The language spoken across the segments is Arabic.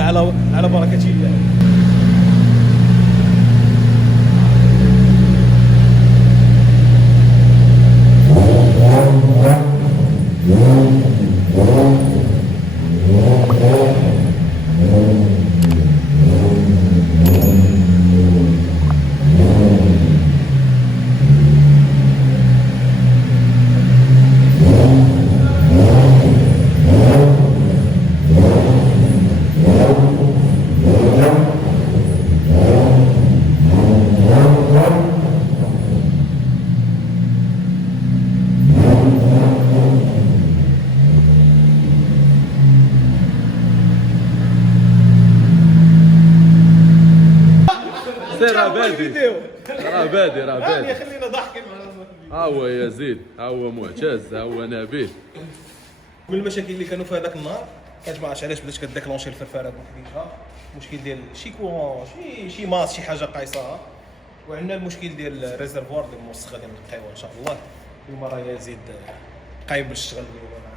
الله على بركه الله. راه بادي خلينا ضحكين. ها هو يزيد، ها هو معتز، ها هو نبيل. من المشاكل اللي كانوا في هذاك النهار كانت ما عرفتش علاش بدات كديكلونشي الفرفاره بوحديها، المشكل ديال شي كورون شي ماس شي حاجه قايصه، وعندنا المشكل ديال الريزرفوار ديال الموسخه ديال القهوه. ان شاء الله اليوم راه يزيد قايم باش تشتغل اليوم معنا.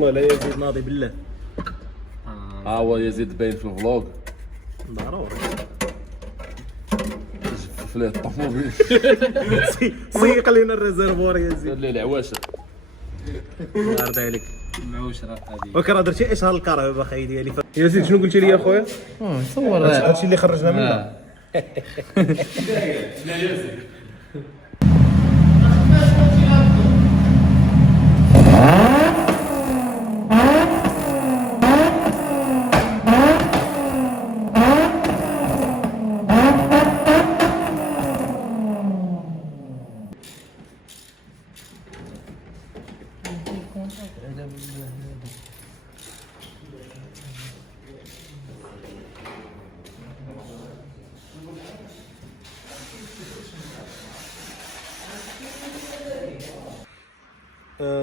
والله لا يزيد ناضي بالله. ها هو يزيد باين في الفلوق ضروري جفف ليه الطوموبيل. سيق لينا الريزرفوار يزيد. دار ليه العواشر. الله يرضي عليك. المعوشره هذه وكرا راه درتي اشهار الكهرباء خاي ديالي. يزيد شنو قلتي لي يا خويا؟ صور هادشي اللي خرجنا منه.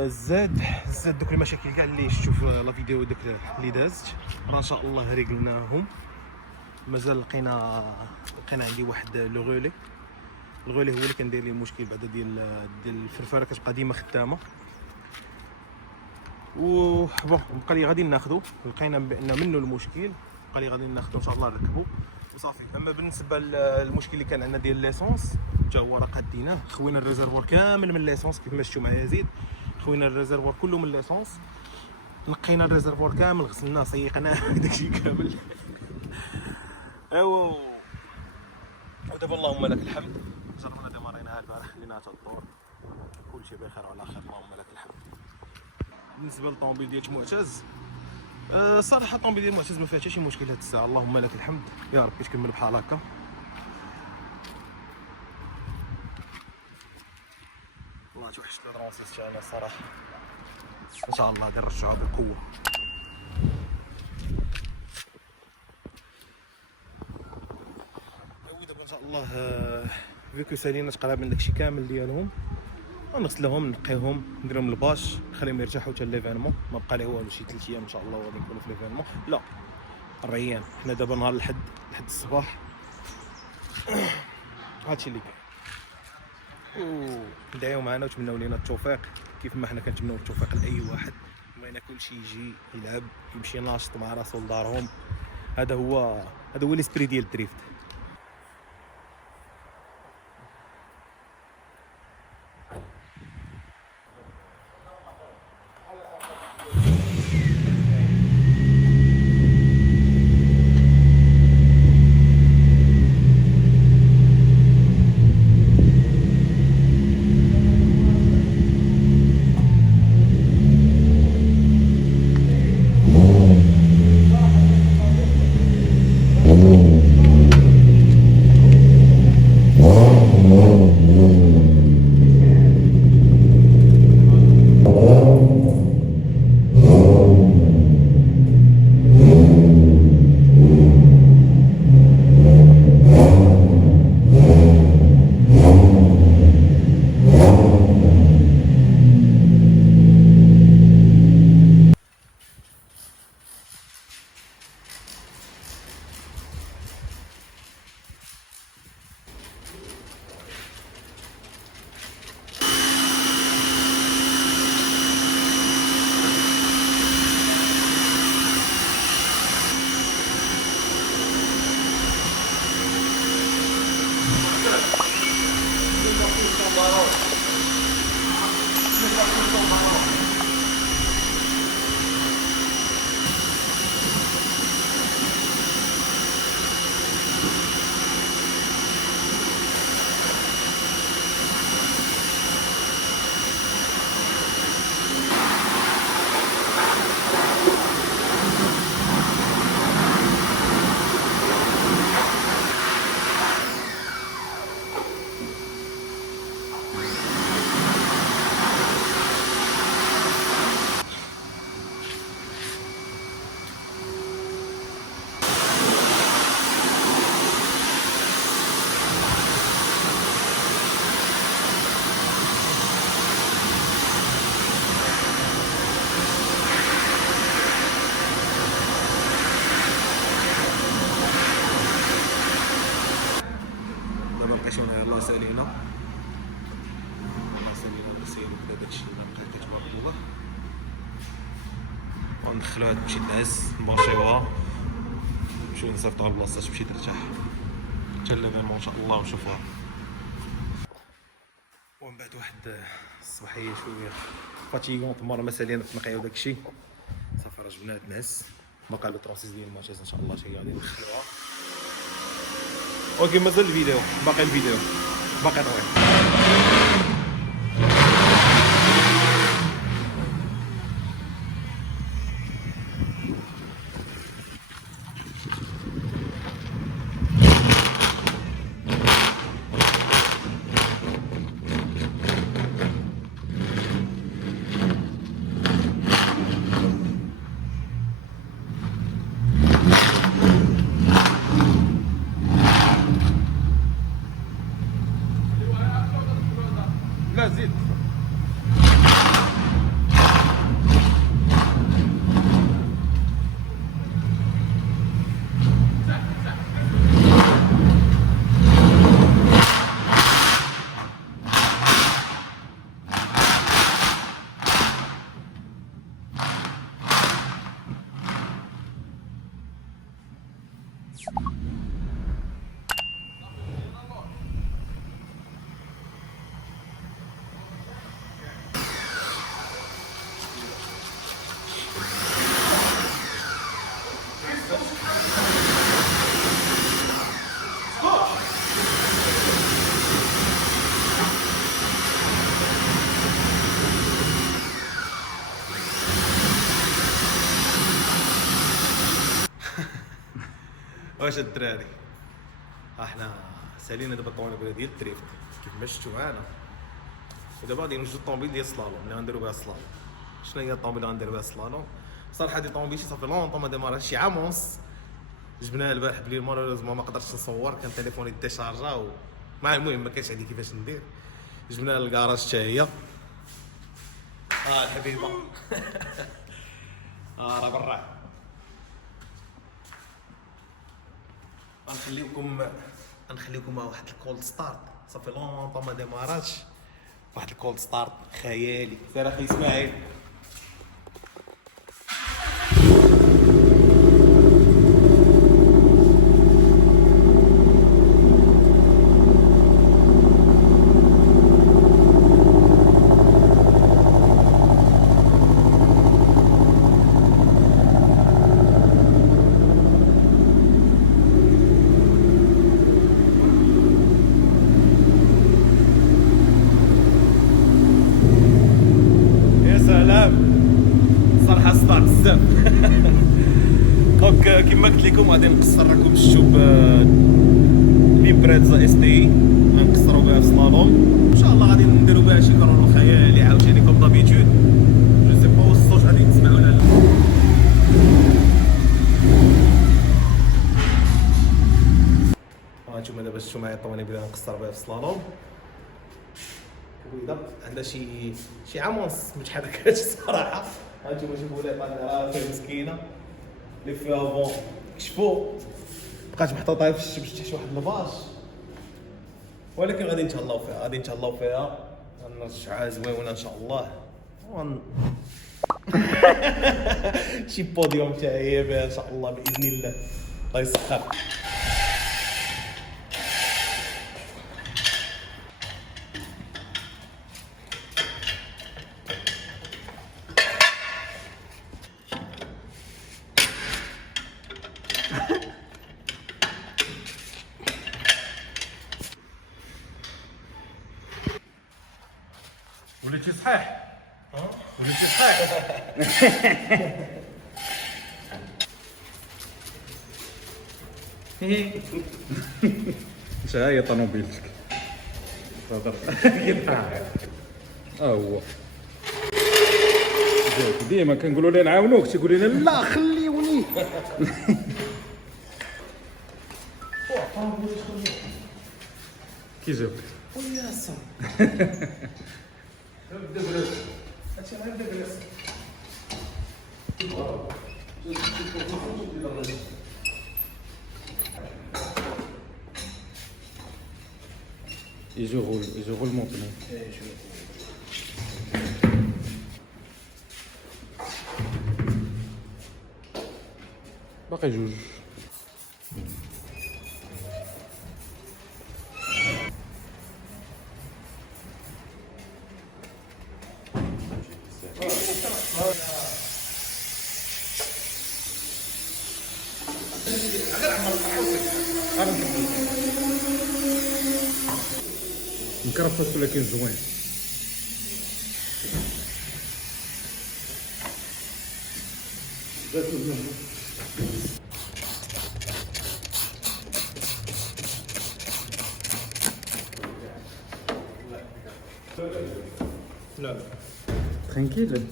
زاد دوك المشاكل كاع اللي شفتو في لا فيديو داك اللي دازت راه ان شاء الله ريقلناهم. مازال لقينا عندي واحد لو غولي هو اللي كان داير لي المشكل بعدا ديال الفرفاره كتبقى ديما خدامه. و بون بقى لي غادي ناخذو، لقينا بان منه المشكل، بقى لي غادي ناخذو ان شاء الله نركبو وصافي. اما بالنسبه للمشكل اللي كان عندنا ديال ليسونس حتى هو راه قاديناه. خوينا الريزرفوار كامل من ليسونس كيف ما شفتوا مع يزيد، خوينا الريزرفوار كله من ليسونس. نقينا الريزرفوار كامل، غسلناه سيقناه داكشي كامل. ايوا ودابا اللهم لك الحمد جربنا ديماريناها البارح، خليناها تدور كلشي بخير وعلى خير اللهم لك الحمد. بالنسبه للطوموبيل ديال معتز صراحه الطوموبيل ديال معتز ما فيها حتى شي مشكل هاد الساعه، اللهم لك الحمد يا ربي تكمل بحال هكا. والله توحشت الدرونسيس تاعنا الصراحه، ان شاء الله غادي نرجعوها بقوه. ودابا ان شاء الله فيكو سالينا تقريبا داكشي كامل ديالهم، غنغسلهم نقيهم نديرهم الباش نخليهم يرتاحوا حتى ليفينمون. ما بقى لي والو شي 3 ايام ان شاء الله غادي نكونوا في ليفينمون، لا 4 ايام. حنا دابا نهار الحد الصباح. هادشي اللي كاين. ندعيو معنا وتمناو لينا التوفيق كيف ما حنا كنتمناو التوفيق لاي واحد. بغينا كلشي يجي يلعب يمشي ناشط مع راسو لدارهم، هذا هو ليسبري ديال الدريفت. يلاه سالينا يلاه سالينا نسيو نبدا داكشي اللي بقى كتبارك الله. غندخلوها تمشي تنعس نباشيوها نمشيو نصيفطوها لبلاصتها تمشي ترتاح حتى ليفينمون ان شاء الله ونشوفوها. ومن بعد واحد الصباحيه شويه فاتيغونط مرة ما سالينا في التنقيه وداكشي صافي راه جبناها تنعس. باقا لو ترونسيس ديال الماتشيز ان شاء الله شي غادي ندخلوها. اوكي مازال الفيديو باقي باقي طويل. لا زيد واش الدراري احنا سالينا دابا الطوموبيله ديال الدريفت كيف ما شفتوا معنا. ودابا غادي نوجدوا الطوموبيل ديال السلالوم اللي غنديروا بها السلالوم. شنو هي الطوموبيل اللي غنديروا بها السلالوم؟ صراحه هذه طوموبيل صافي لونطون ما ديمارش شي عام ونص. جبناها البارح بليل مالوريزمون ما قدرتش نصور كان تليفوني ديشارجا مع المهم ما كانش عندي كيفاش ندير. جبناها للكراج حتى هي الحبيبه راه برا. غنخليكم مع واحد الكولد ستارت صافي لونطون ما ديماراتش. واحد الكولد ستارت خيالي. سير اخي اسماعيل. دونك كما قلت لكم غادي نقصر، راكم شفتوا ليبريزا اس تي غنقصروا بها في الصالون ان شاء الله. غادي نديروا بها شي كرونو خيالي عاوتاني كوم دابيتود. جو سي با الصوت غادي تسمعوا ولا لا. هانتوما دابا شفتوا معايا الطواني بلا نقصر بها في الصالون. ويضا عندها شي عام ونص ما تحركاتش الصراحه. هانتوما شوفوا لي طالعه فيها مسكينه اللي فيها فون كشفوا بقات محطوطه في الشمس تحت واحد الباش، ولكن غادي نتهلاو فيها، غادي نتهلاو فيها، غنرجعها زوينه ان شاء الله. شي بوديوم تاعي بها ان شاء الله باذن الله. الله يسخر. وليتي صحيح؟ وليتي صحيح؟ اش هي طوموبيلتك تهضر هو ديما كنقولوا ليه نعاونوك تيقول لنا لا خليوني. كي جاوبك ويا صاحبي نبدا بلاش هادشي غير نبدا بلاش. يجو غول مونطني باقي جوج. مكرفس ولكن زوين. لا ترانكيل.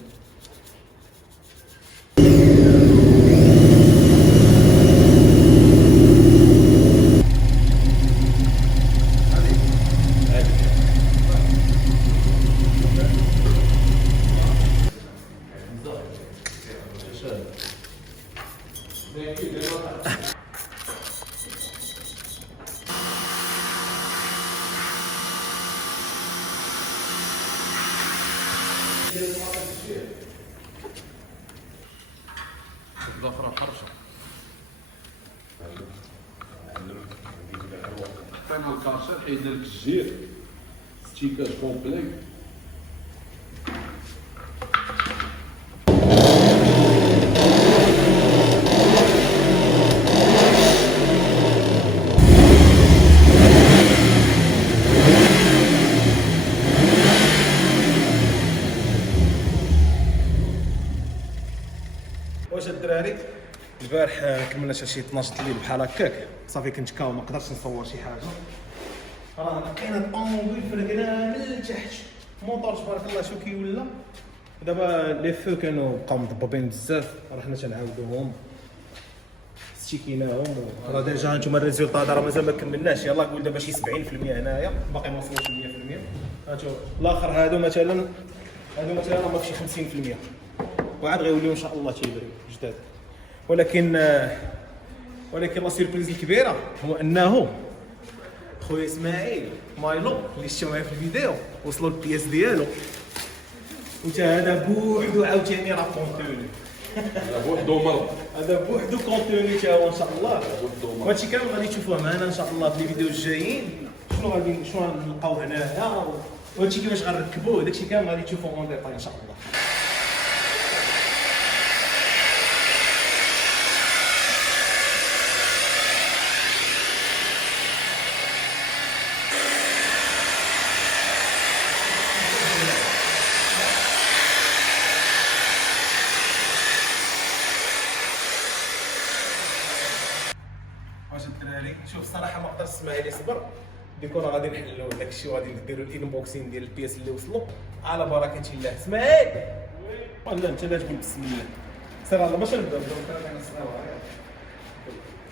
ظفرة حرشة كان الكاشر حيد لك الجير ستيكاج كومبلي. واش الدراري البارح كملنا شي 12 الليل بحال هكاك، صافي كنت كاو ما قدرتش نصور شي حاجه. راه لقينا الطوموبيل فرقنا من التحت، موطور تبارك الله شو كي ولا. دابا لي فو كانوا بقاو مضببين بزاف، رحنا تنعاودوهم ستيكيناهم. راه ديجا هانتوما الريزولطا راه مازال ما كملناش، يلاه قول دابا شي 70% هنايا، باقي ما وصلوش 100%. هانتو الاخر هادو مثلا راه ما فيش 50%، وعاد غيوليو ان شاء الله تيبريو جداد. ولكن لا سيربريز الكبيره هو انه خويا اسماعيل مايلو اللي شفتو معايا في الفيديو وصلوا البياس ديالو، وتا هذا بوحدو عاوتاني راه كونتوني. بوحدو مرض هذا بوحدو كونتوني تا هو ان شاء الله. وهادشي كامل غادي تشوفوه معنا ان شاء الله في لي فيديو الجايين. شنو غنلقاو هنايا وهادشي كيفاش غنركبوه، داكشي كامل غادي تشوفوه اون ديتاي ان شاء الله. اجي الدراري شوف الصراحه ما قدرتش اسماعيل يصبر ديكور غادي نحلوا داك الشيء وغادي نديروا الانبوكسين ديال البياس اللي وصلوا على بركه الله. اسماعيل ولا انت لا تقول بسم الله سير الله باش نبداو كان الصراوه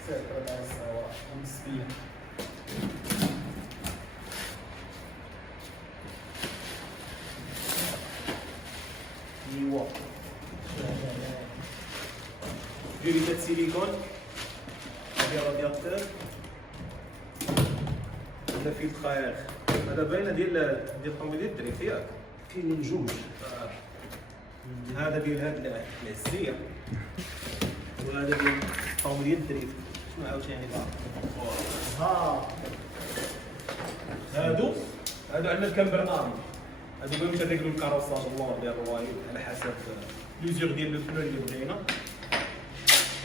سير على الصراوه بسم الله. ايوا فيريتات سيليكون هذه رادياتور هذا فيلتر هذا باينه ديال الطوموبيل ديال الدريف ياك كاينين جوج هذا ديال هاد العزيه وهذا ديال الطوموبيل ديال الدريف شنو عاوتاني ها هادو عندنا الكامبرنامي هادو باش نريكلو الكاروساج اللور ديال الروايل على حسب ليزور ديال لو بنو اللي بغينا.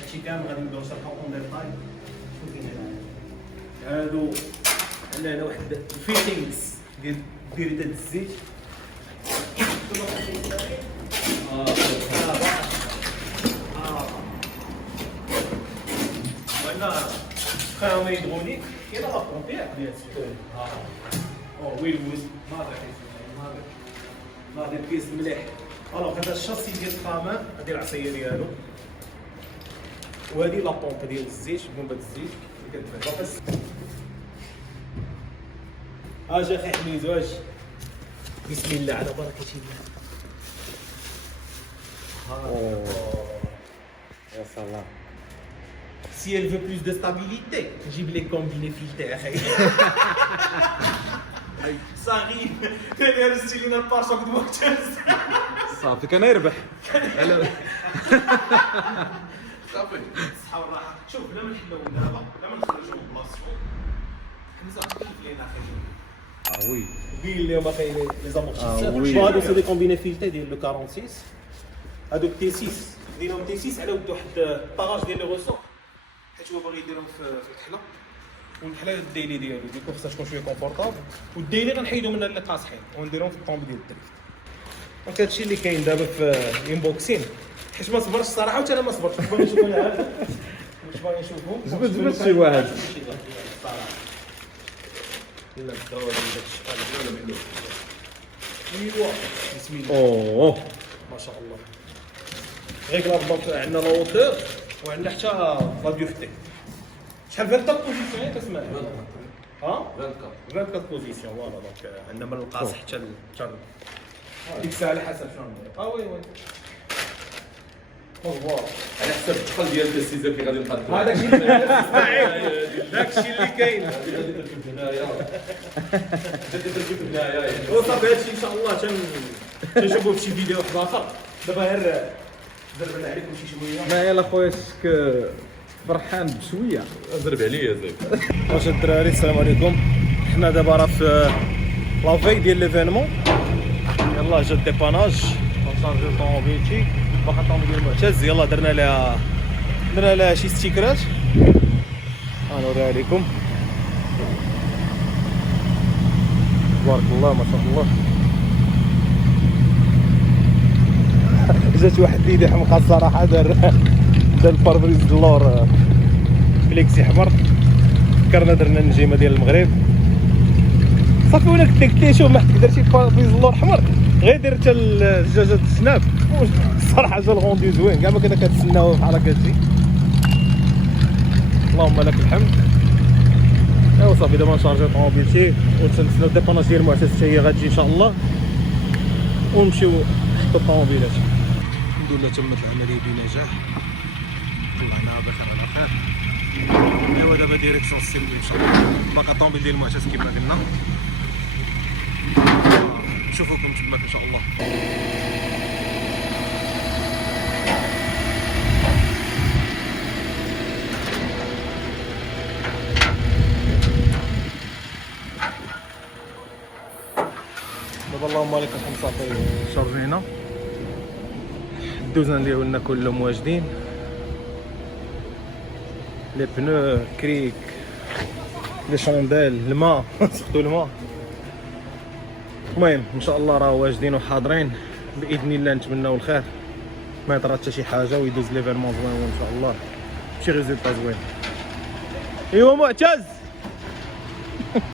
هادشي كامل غادي نبداو نشرحو اون ديتاي. شنو كاين هنا هادو عندنا هنا واحد الفيتينغز ديال فيريتات الزيت وعندنا خيام هيدروليك كاينه لا بومبيير بيان سور ويل ويز ناضي بيس مليح. الوغ هذا الشاسي ديال الخامه هذه العصايه ديالو وهذه لا بومب ديال الزيت بومبه الزيت اللي كتبان بس اجي اخي حميد واش بسم الله على بركه الله. يا سلام. Si elle veut plus de stabilité, جيب لي كومبيني فيلتر اخي. صغير تدير ستيلينا البارشوك دو صافي كان يربح. صافي الصحه والراحه. شوف لا ما نحلو دابا لا ما نخرجوا من بلاصتو حمزه كيف لينا اخي وي بين اليوم اخي لي زامورتيسور وي. هادو سي دي كومبيني فيلتر ديال لو 46 هادوك تي 6 ديرهم تي 6 على ود واحد الطاراج ديال لي روسور حيت هو باغي يديرهم في الكحله والكحله الديلي ديالو ديكو خصها تكون شويه كونفورطابل والديلي غنحيدو منها اللي قاصحين ونديرهم في الطوموبيل ديال الدريفت. دونك هادشي اللي كاين دابا في الانبوكسين حيت ما صبرتش الصراحه وحتى انا ما صبرتش باغي نشوف انا هذا واش باغي نشوفهم جبد شي واحد. لا الدواء ديال داك الشيء ايوا بسم الله اوه ما شاء الله. غير بالضبط عندنا لا ووتور وعندنا حتى لا ديوفتي. شحال 24 بوزيسيون ياك اسمع ها 24 بوزيسيون فوالا. دونك عندنا من القاص حتى ديك الساعه على حسب شنو ندير. وي وي فوالا على حسب الثقل ديال السيزر اللي غادي نقدم. هذاك الشيء داك الشيء اللي كاين غادي تركب هنايا غادي تركب هنايا وصافي هادشي ان شاء الله تنشوفوا في شي فيديو واحد اخر. دابا غير زربنا عليكم شي شويه. ما يلا خويا شك فرحان بشويه. ضرب عليا زيد. واش الدراري السلام عليكم. حنا دابا راه في لافي ديال ليفينمون يلاه جا الديباناج كنشارجيو الطوموبيلتي باقا الطوموبيل ديال معتز يلاه درنا لها شي ستيكرات غنوريها لكم. تبارك الله ما شاء الله. جات واحد اليدي حمقى الصراحه دار الباربريز اللور فليكسي حمر. فكرنا درنا النجيمه ديال المغرب صافي وانا قلت ليه شوف ما حد درتي باربريز اللور حمر غير دير حتى الزجاجه السناب. الصراحه جا الغوندي زوين كاع ما كنا كنتسناوه بحال هكا شي. اللهم لك الحمد. ايوا صافي دابا نشارجيو طوموبيلتي ونتسناو الديباناج ديال المعتز حتى هي غتجي ان شاء الله ونمشيو نحطو الطوموبيلات. الحمد لله تمت العمليه بنجاح طلعناها بخير على خير. ايوا دابا ديريكسيون السلمي ان شاء الله باقا الطوموبيل ديال المعتز كما قلنا نشوفوكم تماك ان شاء الله. دابا اللهم لك الحمد صافي شارجينا الدوزان ديالنا كلهم واجدين لي بنو كريك لي شونديل الماء سورتو الماء. المهم ان شاء الله راه واجدين وحاضرين باذن الله. نتمناو الخير ما يطرا حتى شي حاجه ويدوز ليفيرمون زوين وان شاء الله شي ريزولطا زوين. ايوا معتز